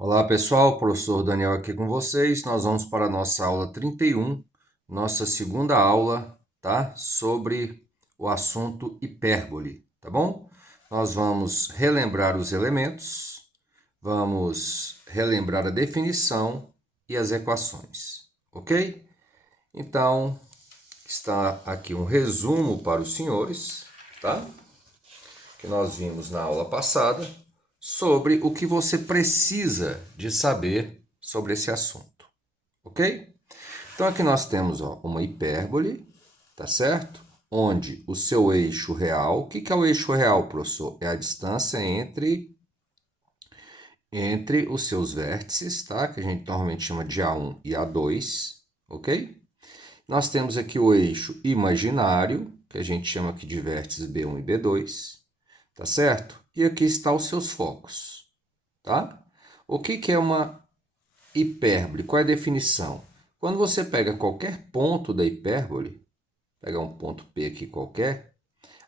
Olá pessoal, professor Daniel aqui com vocês. Nós vamos para a nossa aula 31, nossa segunda aula, tá? Sobre o assunto hipérbole, tá bom? Nós vamos relembrar os elementos, vamos relembrar a definição e as equações, ok? Então, está aqui um resumo para os senhores, tá? Que nós vimos na aula passada sobre o que você precisa de saber sobre esse assunto, ok? Então aqui nós temos uma hipérbole, tá certo? Onde o seu eixo real, o que é o eixo real, professor? É a distância entre os seus vértices, tá? Que a gente normalmente chama de A1 e A2, ok? Nós temos aqui o eixo imaginário, que a gente chama aqui de vértices B1 e B2, tá certo? E aqui está os seus focos, tá? O que é uma hipérbole? Qual é a definição? Quando você pega qualquer ponto da hipérbole, pegar um ponto P aqui qualquer,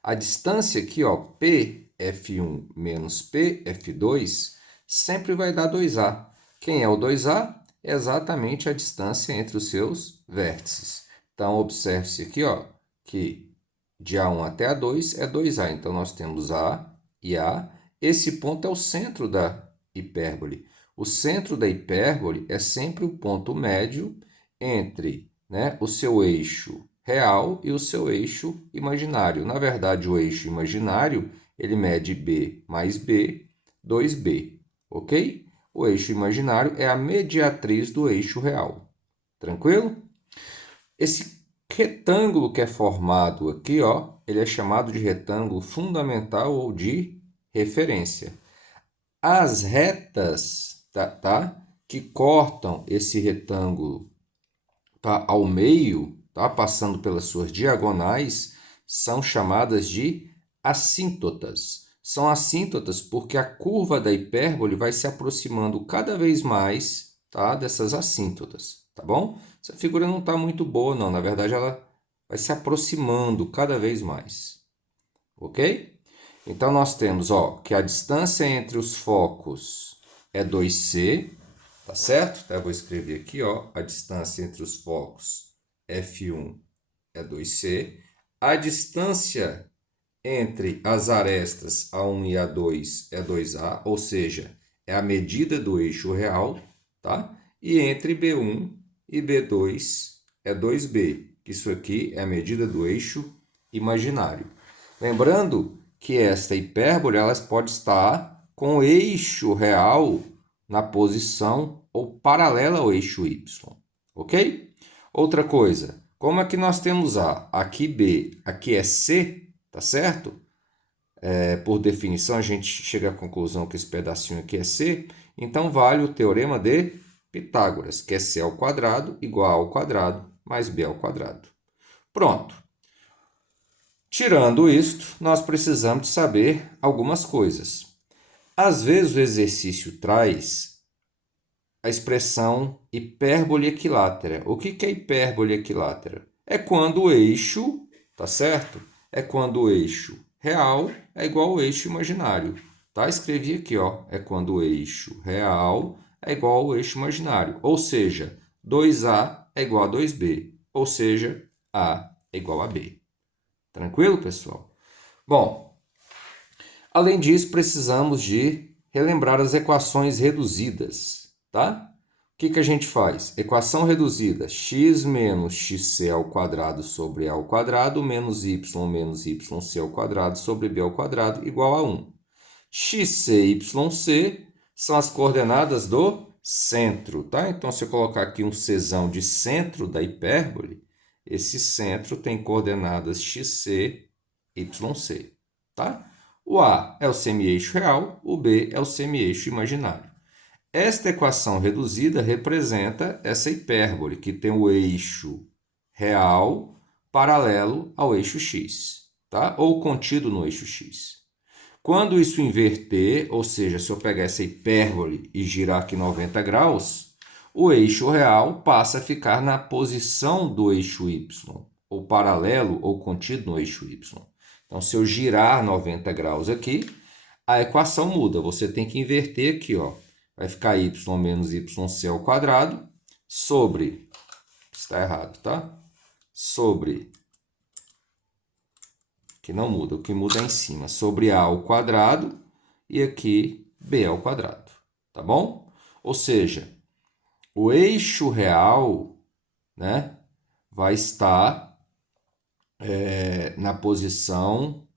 a distância aqui, ó, PF1 menos PF2, sempre vai dar 2A. Quem é o 2A? É exatamente a distância entre os seus vértices. Então, observe-se aqui, ó, que de A1 até A2 é 2A. Então, nós temos A e A. Esse ponto é o centro da hipérbole. O centro da hipérbole é sempre o ponto médio entre, né, o seu eixo real e o seu eixo imaginário. Na verdade, o eixo imaginário, ele mede B mais B, 2B, ok? O eixo imaginário é a mediatriz do eixo real. Tranquilo? Esse retângulo que é formado aqui, ó, ele é chamado de retângulo fundamental ou de referência. As retas, tá, que cortam esse retângulo, tá, ao meio, tá, passando pelas suas diagonais, são chamadas de assíntotas. São assíntotas porque a curva da hipérbole vai se aproximando cada vez mais, tá, dessas assíntotas, tá bom? Essa figura não está muito boa, não. Na verdade, ela vai se aproximando cada vez mais, ok? Então, nós temos, ó, que a distância entre os focos é 2C, tá certo? Então, eu vou escrever aqui, ó, a distância entre os focos F1 é 2C. A distância entre as arestas A1 e A2 é 2A, ou seja, é a medida do eixo real, tá? E entre B1 e B2 é 2B. Isso aqui é a medida do eixo imaginário. Lembrando que esta hipérbole ela pode estar com o eixo real na posição ou paralela ao eixo y, ok? Outra coisa, como é que nós temos A? Aqui B, aqui é C, tá certo? Por definição, a gente chega à conclusão que esse pedacinho aqui é C, então vale o teorema de Pitágoras, que é C ao quadrado igual A ao quadrado mais B ao quadrado. Pronto. Tirando isto, nós precisamos de saber algumas coisas. Às vezes o exercício traz a expressão hipérbole equilátera. O que é hipérbole equilátera? É quando o eixo, tá certo? É quando o eixo real é igual ao eixo imaginário. Tá? Escrevi aqui, ó. É quando o eixo real é igual ao eixo imaginário. Ou seja, 2A é igual a 2B. Ou seja, A é igual a B. Tranquilo, pessoal? Bom, além disso, precisamos de relembrar as equações reduzidas, tá? O que a gente faz? Equação reduzida, x menos xc ao quadrado sobre a ao quadrado menos y yc ao quadrado sobre b ao quadrado igual a 1. Xc e yc são as coordenadas do centro, tá? Então, se eu colocar aqui um czão de centro da hipérbole, esse centro tem coordenadas xc, yc, tá? O A é o semi-eixo real, o B é o semi-eixo imaginário. Esta equação reduzida representa essa hipérbole, que tem o eixo real paralelo ao eixo x, tá? Ou contido no eixo x. Quando isso inverter, ou seja, se eu pegar essa hipérbole e girar aqui 90 graus, o eixo real passa a ficar na posição do eixo y, ou paralelo ou contido no eixo y. Então, se eu girar 90 graus aqui, a equação muda. Você tem que inverter aqui, ó. vai ficar y menos yc ao quadrado sobre, está errado, tá? Sobre, que não muda, o que muda é em cima, sobre a ao quadrado e aqui b ao quadrado, tá bom? Ou seja, o eixo real, né, vai estar na posição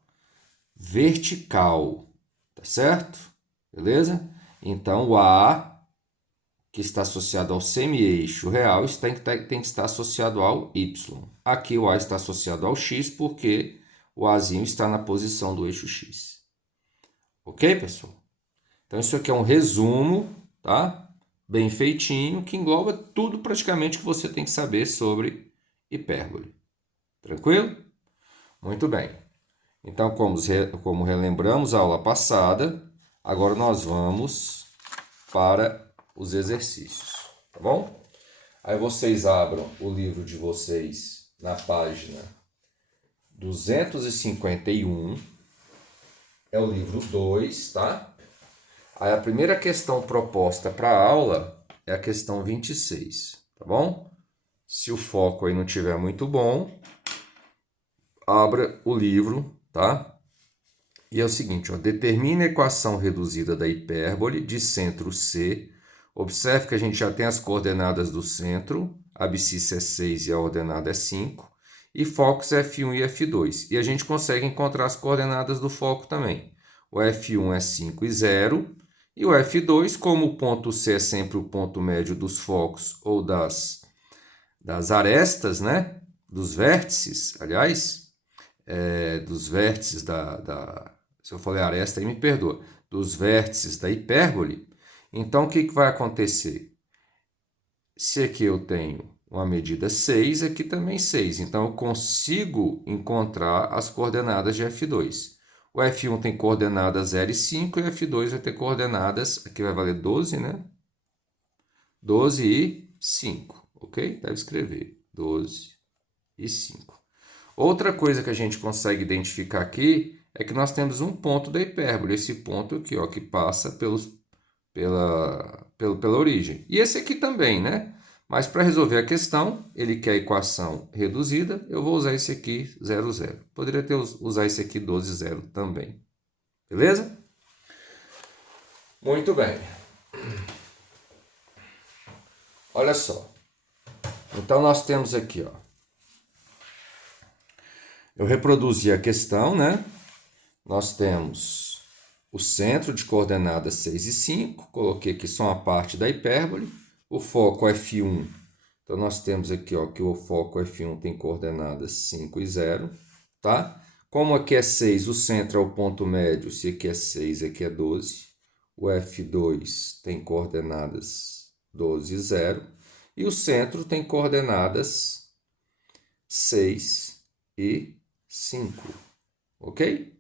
vertical, tá certo? Beleza? Então, o A, que está associado ao semi-eixo real, tem que estar associado ao Y. Aqui o A está associado ao X, porque o Azinho está na posição do eixo X. Ok, pessoal? Então, isso aqui é um resumo, tá? Bem feitinho, que engloba tudo praticamente que você tem que saber sobre hipérbole. Tranquilo? Muito bem. Então, como relembramos a aula passada, agora nós vamos para os exercícios, tá bom? Aí vocês abram o livro de vocês na página 251, é o livro 2, tá? Aí a primeira questão proposta para a aula é a questão 26, tá bom? Se o foco aí não estiver muito bom, abra o livro, tá? E é o seguinte, ó, determine a equação reduzida da hipérbole de centro C. Observe que a gente já tem as coordenadas do centro, a abscissa é 6 e a ordenada é 5, e focos F1 e F2. E a gente consegue encontrar as coordenadas do foco também. O F1 é 5 e 0, e o F2, como o ponto C é sempre o ponto médio dos focos ou das arestas, né? Dos vértices, aliás, dos vértices se eu falei aresta, aí me perdoa, dos vértices da hipérbole. Então, o que vai acontecer? Se aqui eu tenho uma medida 6, aqui também 6. Então, eu consigo encontrar as coordenadas de F2. O F1 tem coordenadas 0 e 5, e o F2 vai ter coordenadas, aqui vai valer 12, né? 12 e 5, ok? Deve escrever 12 e 5. Outra coisa que a gente consegue identificar aqui é que nós temos um ponto da hipérbole, esse ponto aqui, ó, que passa pela origem. E esse aqui também, né? Mas para resolver a questão, ele quer a equação reduzida, eu vou usar esse aqui 0, 0. Poderia usar esse aqui 12, 0 também. Beleza? Muito bem. Olha só. Então, nós temos aqui, ó. Eu reproduzi a questão, né? Nós temos o centro de coordenadas 6 e 5. Coloquei aqui só uma parte da hipérbole. O foco F1. Então, nós temos aqui, ó, que o foco F1 tem coordenadas 5 e 0, tá? Como aqui é 6, o centro é o ponto médio. Se aqui é 6, aqui é 12. O F2 tem coordenadas 12 e 0. E o centro tem coordenadas 6 e 5. Ok?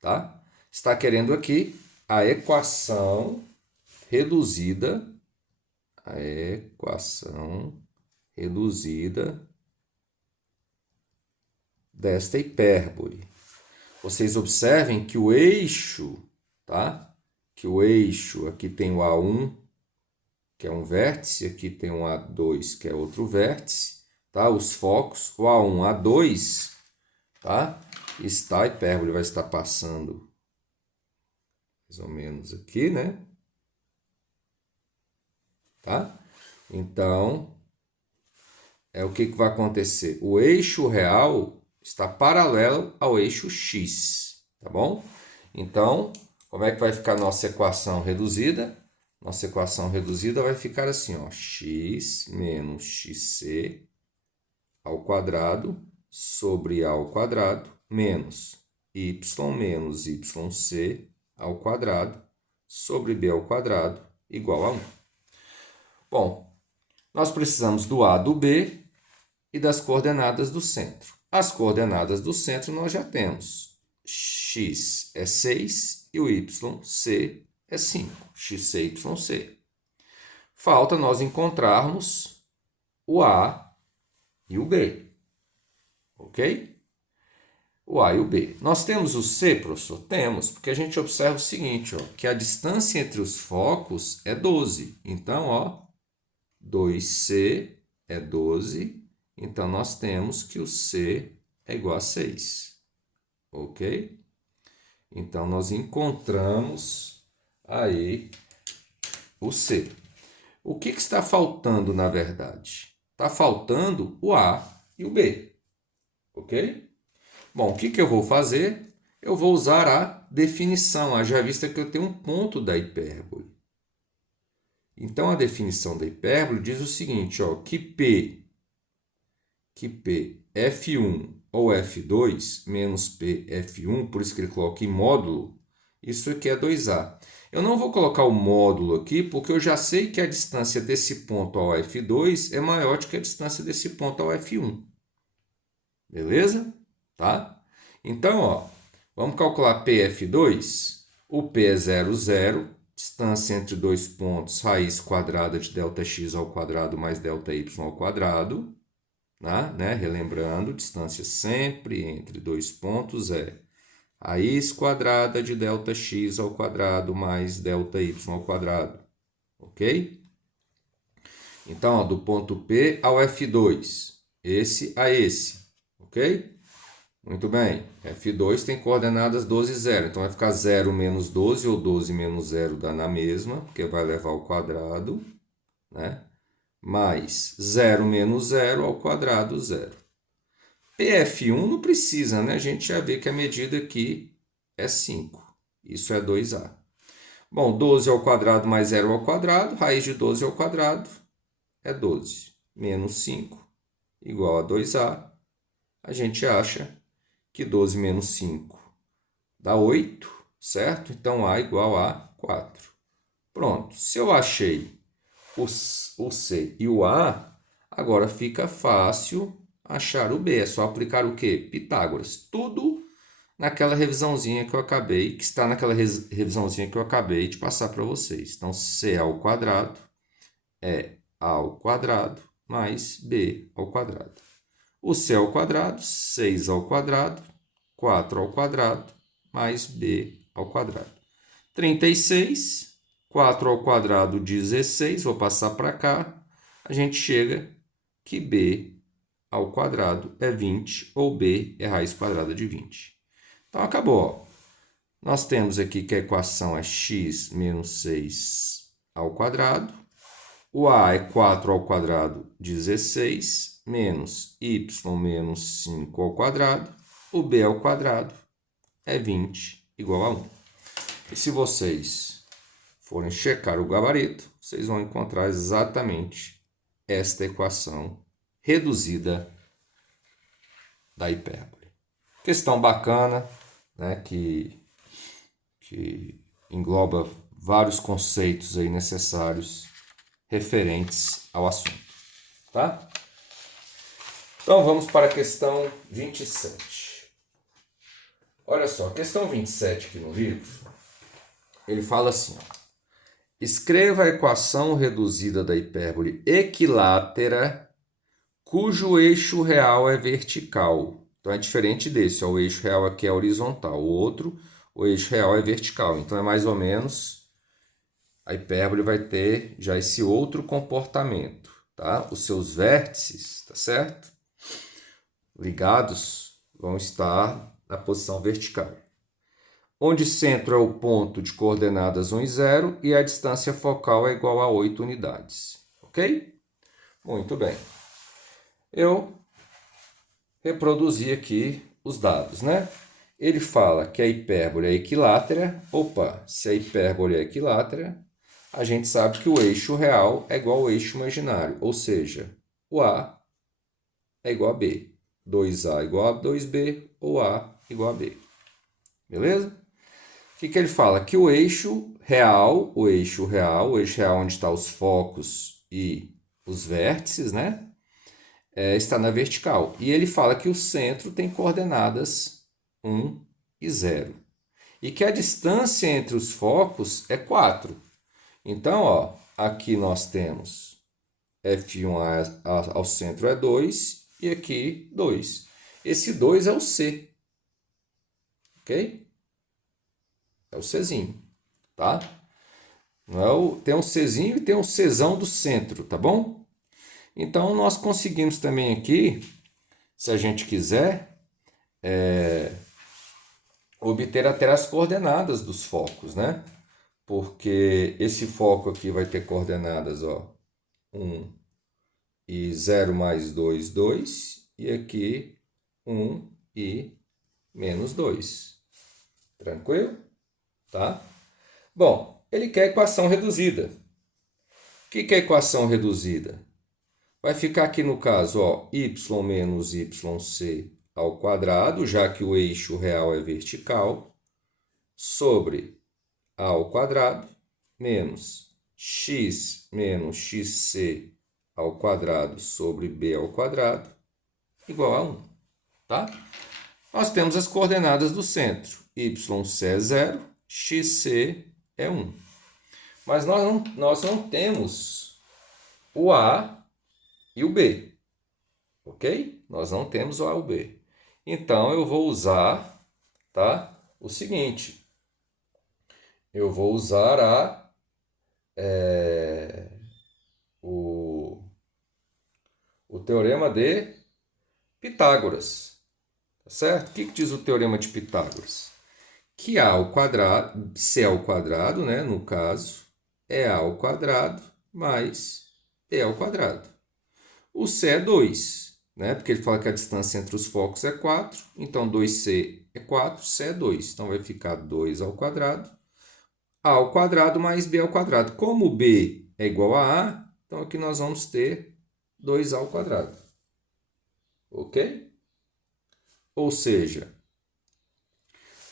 Tá? Está querendo aqui a equação reduzida desta hipérbole. Vocês observem que o eixo, tá? Que o eixo, aqui tem o A1, que é um vértice, aqui tem um A2, que é outro vértice, tá? Os focos, o A1, A2, tá? A hipérbole vai estar passando mais ou menos aqui, né? Tá? Então, o que vai acontecer? O eixo real está paralelo ao eixo X, tá bom? Então, como é que vai ficar a nossa equação reduzida? Nossa equação reduzida vai ficar assim, ó, x menos xc ao quadrado sobre a ao quadrado menos y menos yc ao quadrado sobre b ao quadrado igual a 1. Bom, nós precisamos do A, do B e das coordenadas do centro. As coordenadas do centro nós já temos. X é 6 e o yc é 5. xc, yc. Falta nós encontrarmos o A e o B. Ok? o A e o B. Nós temos o C, professor? Temos, porque a gente observa o seguinte, ó, que a distância entre os focos é 12. Então, ó, 2C é 12. Então, nós temos que o C é igual a 6. Ok? Então, nós encontramos aí o C. O que está faltando, na verdade? Está faltando o A e o B. Ok? Bom, o que eu vou fazer? Eu vou usar a definição, haja vista que eu tenho um ponto da hipérbole. Então, a definição da hipérbole diz o seguinte, ó, que P F1 ou F2 menos P F1, por isso que ele coloca em módulo, isso aqui é 2A. Eu não vou colocar o módulo aqui, porque eu já sei que a distância desse ponto ao F2 é maior do que a distância desse ponto ao F1. Beleza? Tá? Então, ó, vamos calcular PF2. O P é 0, 0. Distância entre dois pontos, raiz quadrada de Δx ao quadrado mais Δy ao quadrado. Né? Relembrando, distância sempre entre dois pontos é raiz quadrada de Δx ao quadrado mais Δy ao quadrado. Ok? Então, ó, do ponto P ao F2, esse a esse. Ok? Muito bem. F2 tem coordenadas 12 e 0. Então, vai ficar 0 menos 12 ou 12 menos 0 dá na mesma, porque vai levar ao quadrado, né? Mais 0 menos 0 ao quadrado, 0. PF1 não precisa, né? A gente já vê que a medida aqui é 5. Isso é 2A. Bom, 12 ao quadrado mais 0 ao quadrado, raiz de 12 ao quadrado é 12. Menos 5 igual a 2A. A gente acha que 12 menos 5 dá 8, certo? Então, A igual a 4. Pronto. Se eu achei o C e o A, agora fica fácil achar o B. É só aplicar o quê? Pitágoras. Tudo naquela revisãozinha que eu acabei, que está naquela revisãozinha que eu acabei de passar para vocês. Então, C ao quadrado é A ao quadrado mais B ao quadrado. O C ao quadrado, 6 ao quadrado, 4 ao quadrado, mais B ao quadrado. 36, 4 ao quadrado, 16, vou passar para cá, a gente chega que B ao quadrado é 20, ou B é raiz quadrada de 20. Então, acabou. Ó. Nós temos aqui que a equação é x menos 6 ao quadrado, o A é 4 ao quadrado, 16, menos y menos 5 ao quadrado, o B ao quadrado é 20, igual a 1. E se vocês forem checar o gabarito, vocês vão encontrar exatamente esta equação reduzida da hipérbole. Questão bacana, né, que engloba vários conceitos aí necessários referentes ao assunto, tá? Então, vamos para a questão 27. Olha só, a questão 27 aqui no livro, ele fala assim, ó, escreva a equação reduzida da hipérbole equilátera cujo eixo real é vertical. Então, é diferente desse, ó, o eixo real aqui é horizontal, o outro, o eixo real é vertical. Então, é mais ou menos, a hipérbole vai ter já esse outro comportamento, tá? Os seus vértices, tá certo? Ligados vão estar na posição vertical. Onde centro é o ponto de coordenadas 1 e 0 e a distância focal é igual a 8 unidades. Ok? Muito bem. Eu reproduzi aqui os dados, né? Ele fala que a hipérbole é equilátera. Opa, se a hipérbole é equilátera, a gente sabe que o eixo real é igual ao eixo imaginário, ou seja, o A é igual a B. 2A igual a 2B ou A igual a B. Beleza? O que ele fala? Que o eixo real onde estão os focos e os vértices, né? Está na vertical. E ele fala que o centro tem coordenadas 1 e 0. E que a distância entre os focos é 4. Então, ó, aqui nós temos F1 ao centro é 2 e aqui 2. Esse 2 é o C. ok? É o Czinho, tá? Não é o, tem um Czinho e tem um Czão do centro, tá bom? Então, nós conseguimos também aqui, se a gente quiser, obter até as coordenadas dos focos, né? Porque esse foco aqui vai ter coordenadas, ó, 1 e 0 mais 2, 2, e aqui 1 e menos 2. Tranquilo? Tá? Bom, ele quer equação reduzida. O que é equação reduzida? Vai ficar aqui no caso, ó, y menos yc ao quadrado, já que o eixo real é vertical, sobre a ao quadrado, menos x menos xc ao quadrado sobre b ao quadrado, igual a 1, tá? Nós temos as coordenadas do centro. Yc é 0, xc é 1. Mas nós não temos o A e o B, ok? Nós não temos o A e o B. Então, eu vou usar, tá, o seguinte. Eu vou usar o teorema de Pitágoras. Tá certo? O que diz o teorema de Pitágoras? Que A ao quadrado, C ao quadrado, né, no caso, é A ao quadrado mais B ao quadrado. O C é 2, né, porque ele fala que a distância entre os focos é 4, então 2C é 4, C é 2. Então vai ficar 2 ao quadrado, A ao quadrado mais B ao quadrado. Como B é igual a A, então aqui nós vamos ter 2A ao quadrado. Ok? Ou seja,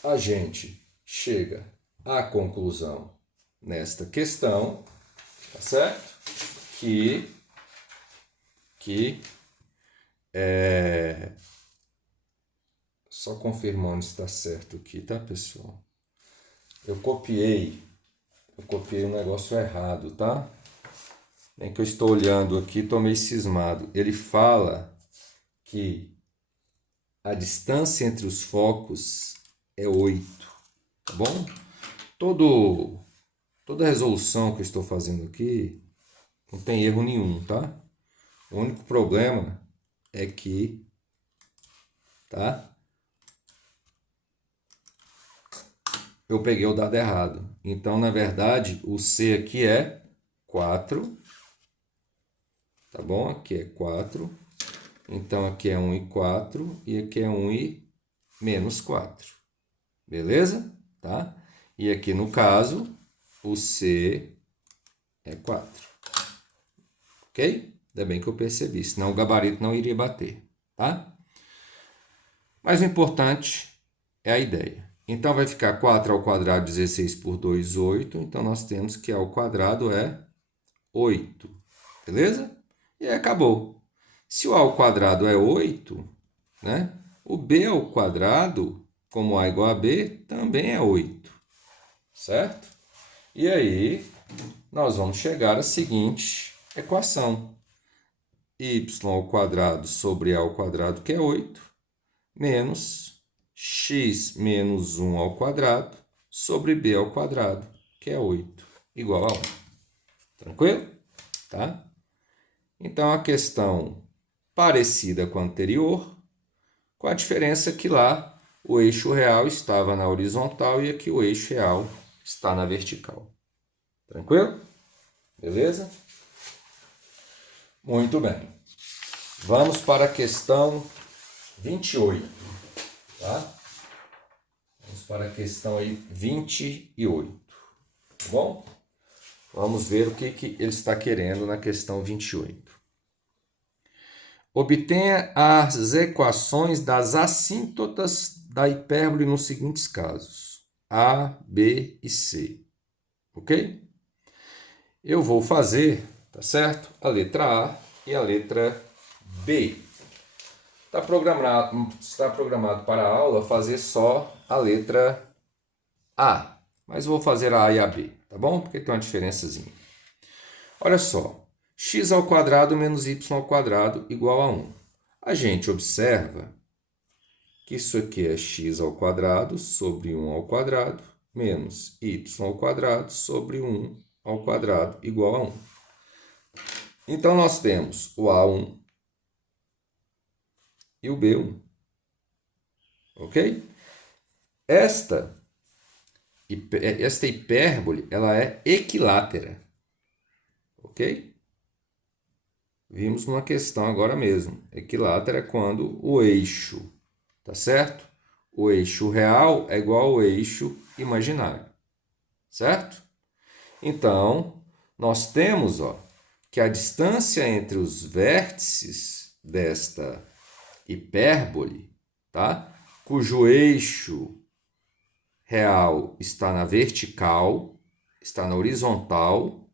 a gente chega à conclusão nesta questão, tá certo? Só confirmando se está certo aqui, tá, pessoal? Eu copiei um negócio errado, tá? Nem que eu estou olhando aqui, estou meio cismado. Ele fala que a distância entre os focos é 8, tá bom? Toda resolução que eu estou fazendo aqui não tem erro nenhum, tá? O único problema é que, tá? Eu peguei o dado errado. Então, na verdade, o C aqui é 4, tá bom? Aqui é 4. Então, aqui é 1 e 4, e aqui é 1 e menos 4. Beleza? Tá? E aqui, no caso, o C é 4. Ok? Ainda bem que eu percebi, senão o gabarito não iria bater, tá? Mas o importante é a ideia. Então, vai ficar 4 ao quadrado, 16 por 2, 8. Então, nós temos que A ao quadrado é 8. Beleza? E aí, acabou. Se o A ao quadrado é 8, né? O B ao quadrado, como A igual a B, também é 8. Certo? E aí, nós vamos chegar à seguinte equação. Y ao quadrado sobre A ao quadrado, que é 8, menos x menos 1 ao quadrado sobre B ao quadrado, que é 8, igual a 1. Tranquilo? Tá? Então, a questão parecida com a anterior, com a diferença que lá o eixo real estava na horizontal e aqui o eixo real está na vertical. Tranquilo? Beleza? Muito bem. Vamos para a questão 28. Tá? Vamos para a questão aí 28. Tá bom? Vamos ver o que ele está querendo na questão 28. Obtenha as equações das assíntotas da hipérbole nos seguintes casos: A, B e C. Ok? Eu vou fazer, tá certo? A letra A e a letra B. Está programado para a aula fazer só a letra A. Mas eu vou fazer a A e a B, tá bom? Porque tem uma diferençazinha. Olha só. X ao quadrado menos y ao quadrado igual a 1. A gente observa que isso aqui é x ao quadrado sobre 1 ao quadrado menos y ao quadrado sobre 1 ao quadrado igual a 1. Então, nós temos o A1 e o B1. Ok? Esta hipérbole, ela é equilátera. Ok? Vimos numa questão agora mesmo. Equilátera é quando o eixo, tá certo? O eixo real é igual ao eixo imaginário. Certo? Então, nós temos, ó, que a distância entre os vértices desta hipérbole, tá? Cujo eixo real está na vertical, está na horizontal,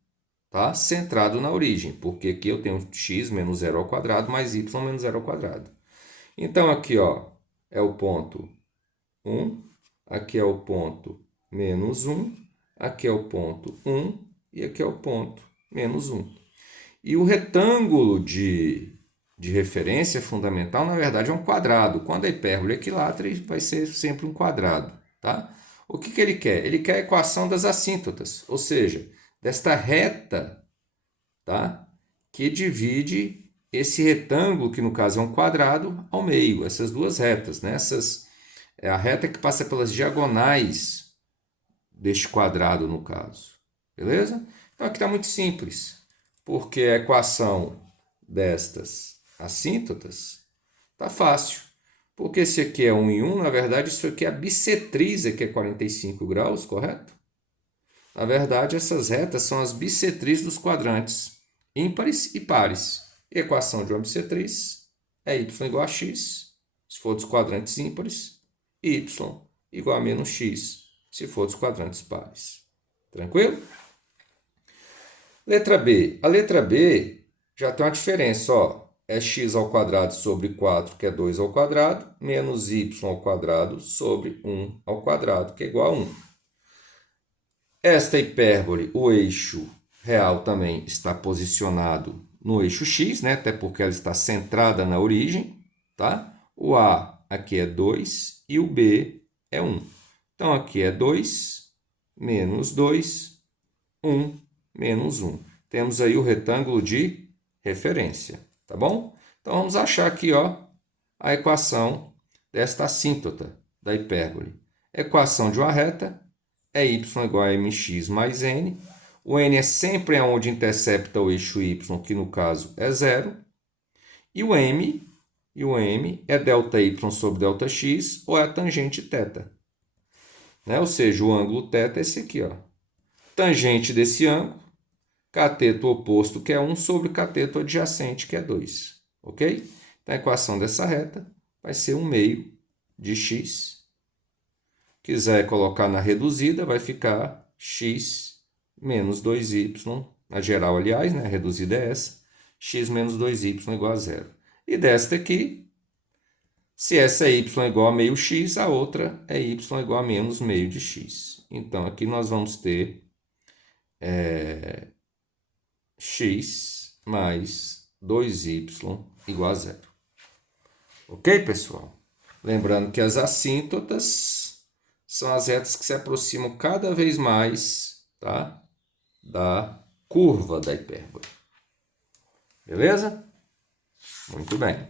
tá? Centrado na origem, porque aqui eu tenho x menos 0 ao quadrado mais y menos 0 ao quadrado. Então, aqui, ó, é o ponto 1, aqui é o ponto menos 1, aqui é o ponto 1 e aqui é o ponto menos 1. E o retângulo de referência fundamental, na verdade, é um quadrado. Quando a hipérbole é equilátera, vai ser sempre um quadrado, tá? O que ele quer? Ele quer a equação das assíntotas, ou seja, desta reta, tá? Que divide esse retângulo, que no caso é um quadrado, ao meio. Essas duas retas, né? É a reta que passa pelas diagonais deste quadrado, no caso. Beleza? Então, aqui está muito simples, porque a equação destas assíntotas está fácil. Porque esse aqui é 1 e 1, na verdade, isso aqui é a bissetriz, aqui é 45 graus, correto? Na verdade, essas retas são as bissetrizes dos quadrantes ímpares e pares. E a equação de uma bissetriz é y igual a x, se for dos quadrantes ímpares, y igual a menos x, se for dos quadrantes pares. Tranquilo? Letra B. A letra B já tem uma diferença, ó. É x ao quadrado sobre 4, que é 2 ao quadrado, menos y ao quadrado sobre 1 ao quadrado, que é igual a 1. Esta hipérbole, o eixo real também está posicionado no eixo x, né? Até porque ela está centrada na origem, tá? O A aqui é 2 e o B é 1. Então, aqui é 2 menos 2, 1 menos 1. Temos aí o retângulo de referência, tá bom? Então, vamos achar aqui, ó, a equação desta assíntota da hipérbole. Equação de uma reta é y igual a mx mais n. O n é sempre onde intercepta o eixo y, que no caso é 0. E o m é ΔY sobre ΔX, ou é a tangente θ. Né? Ou seja, o ângulo θ é esse aqui, ó. Tangente desse ângulo, cateto oposto, que é 1, sobre cateto adjacente, que é 2. Ok? Então, a equação dessa reta vai ser 1 meio de x. Quiser colocar na reduzida, vai ficar x menos 2y, na geral, aliás, né? A reduzida é essa, x menos 2y igual a 0. E desta aqui, se essa é y igual a meio x, a outra é y igual a menos meio de x. Então, aqui nós vamos ter x mais 2y igual a 0. Ok, pessoal? Lembrando que as assíntotas são as retas que se aproximam cada vez mais, tá, da curva da hipérbole. Beleza? Muito bem.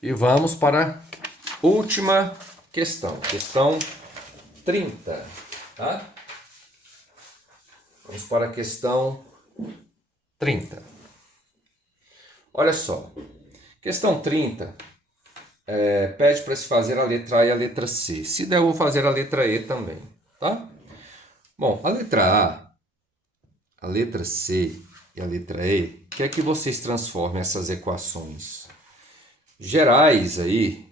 E vamos para a última questão. Questão 30. Tá? Vamos para a questão 30. Olha só. Questão 30 pede para se fazer a letra A e a letra C. Se der, eu vou fazer a letra E também. Tá? Bom, a letra A, a letra C e a letra E, quer que vocês transformem essas equações gerais aí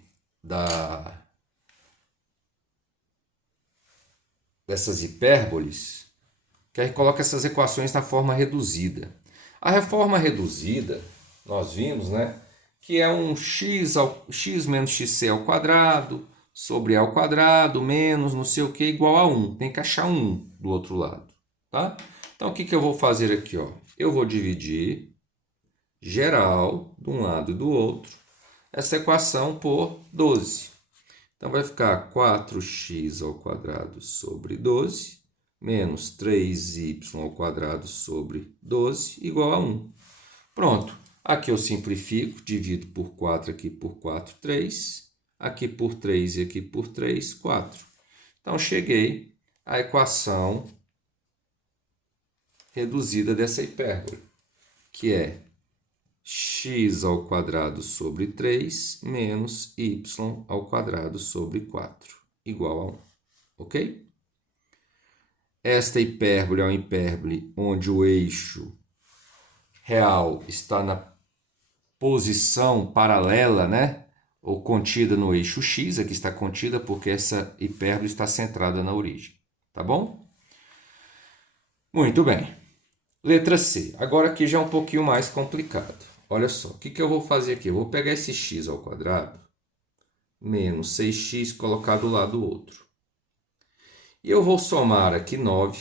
dessas hipérboles, quer que coloque essas equações na forma reduzida. A reforma reduzida, nós vimos, né, que é um x menos xc ao quadrado sobre a ao quadrado menos não sei o que igual a 1. Tem que achar 1 do outro lado, tá? Então, o que eu vou fazer aqui, ó? Eu vou dividir geral de um lado e do outro. essa equação por 12. Então, vai ficar 4x ao quadrado sobre 12 menos 3y ao quadrado sobre 12 igual a 1. Pronto. Aqui eu simplifico, divido por 4, aqui por 4, 3. Aqui por 3 e aqui por 3, 4. Então, cheguei à equação reduzida dessa hipérbole, que é x ao quadrado sobre 3 menos y ao quadrado sobre 4, igual a 1. Ok? Esta hipérbole é uma hipérbole onde o eixo real está na posição paralela, né? Ou contida no eixo x. Aqui está contida porque essa hipérbole está centrada na origem. Tá bom? Muito bem. Letra C. Agora aqui já é um pouquinho mais complicado. Olha só, o que eu vou fazer aqui? Eu vou pegar esse x ao quadrado menos 6x colocar do lado do outro. E eu vou somar aqui 9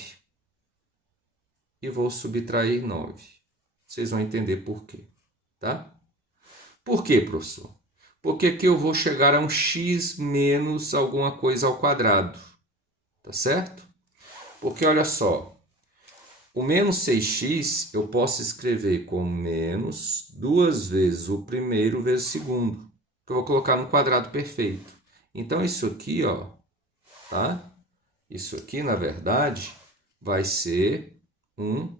e vou subtrair 9. Vocês vão entender por quê, tá? Por quê, professor? Porque aqui eu vou chegar a um x menos alguma coisa ao quadrado, tá certo? Porque olha só, o menos 6x eu posso escrever como menos 2 vezes o primeiro vezes o segundo, que eu vou colocar no quadrado perfeito. Então, isso aqui, ó, tá? Isso aqui, na verdade, vai ser um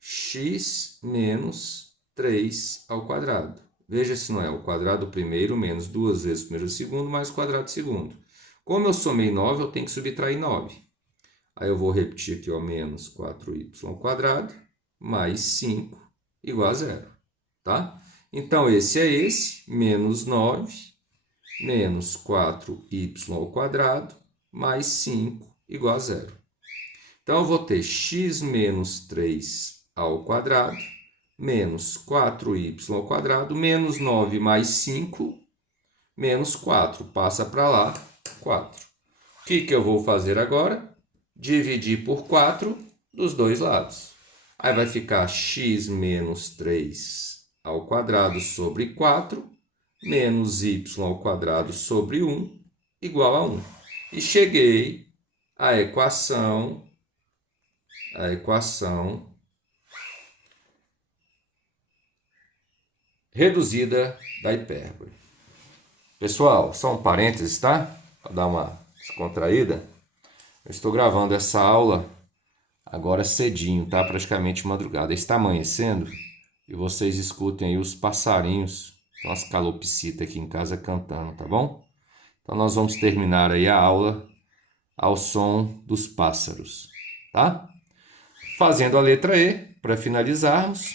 x menos 3 ao quadrado. Veja se não é o quadrado do primeiro menos 2 vezes o primeiro vezes o segundo mais o quadrado do segundo. Como eu somei 9, eu tenho que subtrair 9. Aí eu vou repetir aqui, ó, menos 4y ao quadrado mais 5 igual a zero, tá? Então, esse é esse, menos 9, menos 4y ao quadrado mais 5 igual a zero. Então, eu vou ter x menos 3 ao quadrado menos 4y ao quadrado menos 9 mais 5 menos 4. Passa para lá, 4. O que eu vou fazer agora? Dividir por 4 dos dois lados. Aí vai ficar x menos 3 ao quadrado sobre 4 menos y ao quadrado sobre 1 igual a 1. E cheguei à equação reduzida da hipérbole. Pessoal, só um parênteses, tá? Para dar uma descontraída. Eu estou gravando essa aula agora cedinho, tá? Praticamente madrugada. Está amanhecendo e vocês escutem aí os passarinhos, tem umas calopsitas aqui em casa cantando, tá bom? Então nós vamos terminar aí a aula ao som dos pássaros, tá? Fazendo a letra E, para finalizarmos.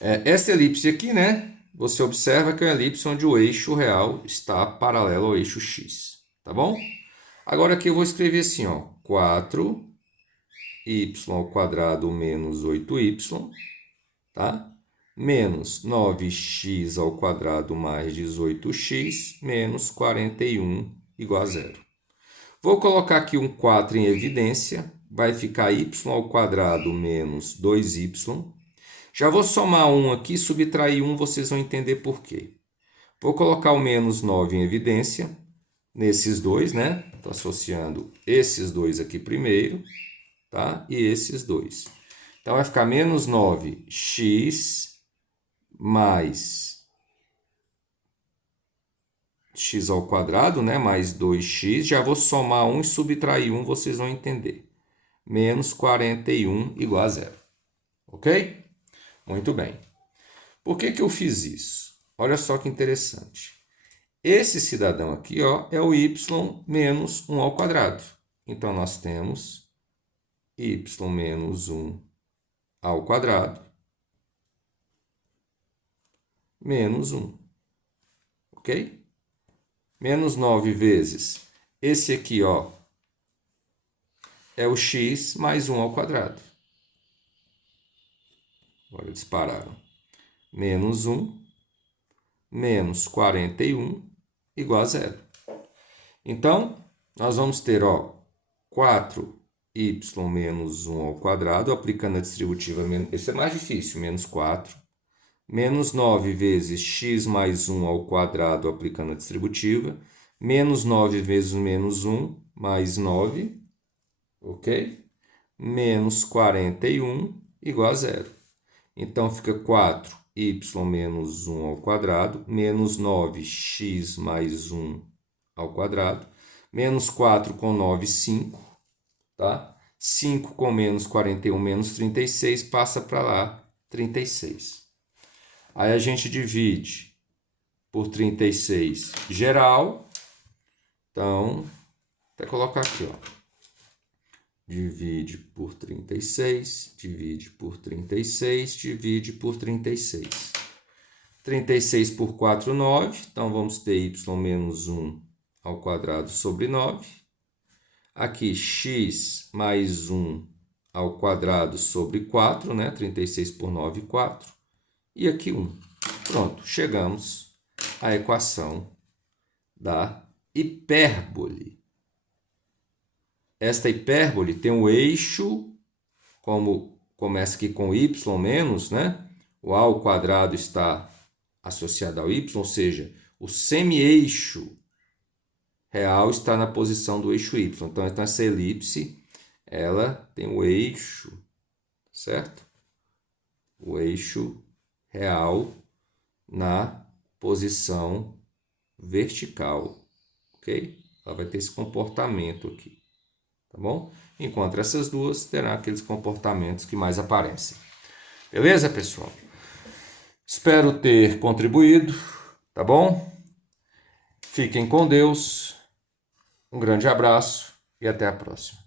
Essa elipse aqui, né? Você observa que é uma elipse onde o eixo real está paralelo ao eixo x, tá bom? Agora aqui eu vou escrever assim, ó, 4y ao quadrado menos 8y, tá? Menos 9x ao quadrado mais 18x menos 41 igual a zero. Vou colocar aqui um 4 em evidência, vai ficar y ao quadrado menos 2y. Já vou somar 1 aqui, subtrair 1, vocês vão entender por quê. Vou colocar o menos 9 em evidência, nesses dois, né? Estou associando esses dois aqui primeiro, tá? E esses dois. Então, vai ficar menos 9x mais x ao quadrado, né? Mais 2x. Já vou somar 1 e subtrair 1, vocês vão entender. Menos 41 igual a zero. Ok? Muito bem. Por que eu fiz isso? Olha só que interessante. Esse cidadão aqui, ó, é o y menos 1 ao quadrado. Então, nós temos y menos 1 ao quadrado menos 1. Ok? Menos 9 vezes esse aqui, ó, é o x mais 1 ao quadrado. Agora dispararam. Menos 1 menos 41 igual a zero. Então, nós vamos ter, ó, 4y menos 1 ao quadrado, aplicando a distributiva, esse é mais difícil, menos 4, menos 9 vezes x mais 1 ao quadrado aplicando a distributiva, menos 9 vezes menos 1, mais 9, ok? Menos 41 igual a zero. Então, fica 4y menos 1 ao quadrado, menos 9x mais 1 ao quadrado, menos 4 com 9, 5, tá? 5 com menos 41, menos 36, passa para lá, 36. Aí a gente divide por 36 geral. Então, até colocar aqui, ó. Divide por 36, divide por 36, divide por 36. 36 por 4, 9. Então, vamos ter y menos 1 ao quadrado sobre 9. Aqui, x mais 1 ao quadrado sobre 4, né? 36 por 9, 4. E aqui 1. Pronto, chegamos à equação da hipérbole. Esta hipérbole tem um eixo, como começa aqui com y menos, né? O a ao quadrado está associado ao y, ou seja, o semi-eixo real está na posição do eixo y. Então, essa elipse, ela tem o eixo, certo? O eixo real na posição vertical, ok? Ela vai ter esse comportamento aqui, tá bom? Enquanto essas duas terão aqueles comportamentos que mais aparecem. Beleza, pessoal? Espero ter contribuído, tá bom? Fiquem com Deus. Um grande abraço e até a próxima.